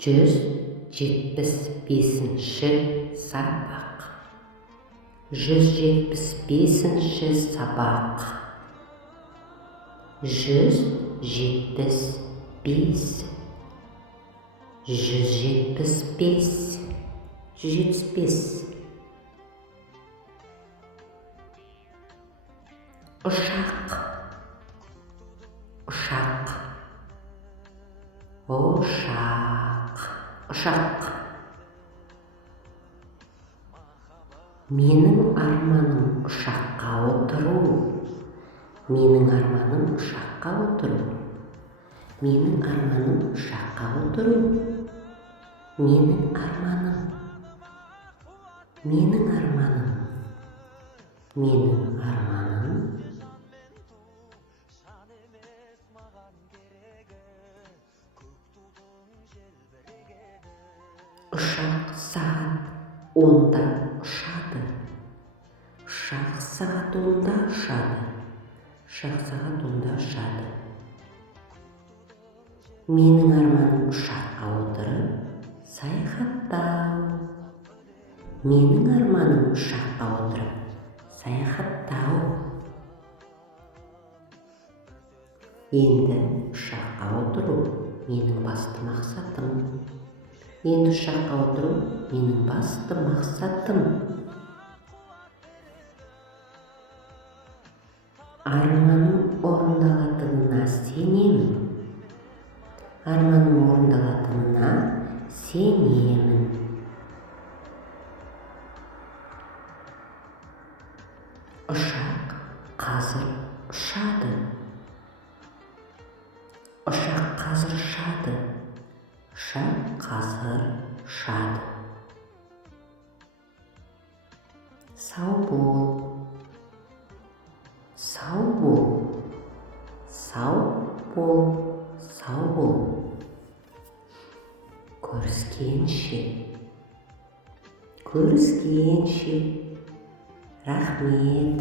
175-ші сабақ. 175-ші сабақ. 175, 175, 175. Ұшақ, ұшақ, ұшақ, ұшақ. Менің арманым ұшаққа отыру. Менің арманым ұшаққа отыру. Менің арманым ұшаққа отыру. Менің арманым. Менің арманым. Менің арманым. Ұшақ сағат 10-да ұшады. Ұшақ сағат 10-да ұшады. Ұшақ сағат 10-да ұшады. Менің арманым ұшаққа отырып саяхаттау. Менің арманым ұшаққа отырып саяхаттау. Енді ұшаққа отыру менің басты мақсатым. Енді ұшаққа отыру менің басты мақсатым. Арманым орындалатынына сенемін. Арманым орындалатынына сенемін. Ұшақ қазір ұшады. Ұшақ қазір ұшады. Ұшақ қазір ұшады. Сау бол. Сау бол. Сау бол. Сау бол. Көріскенше. Көріскенше. Рахмет.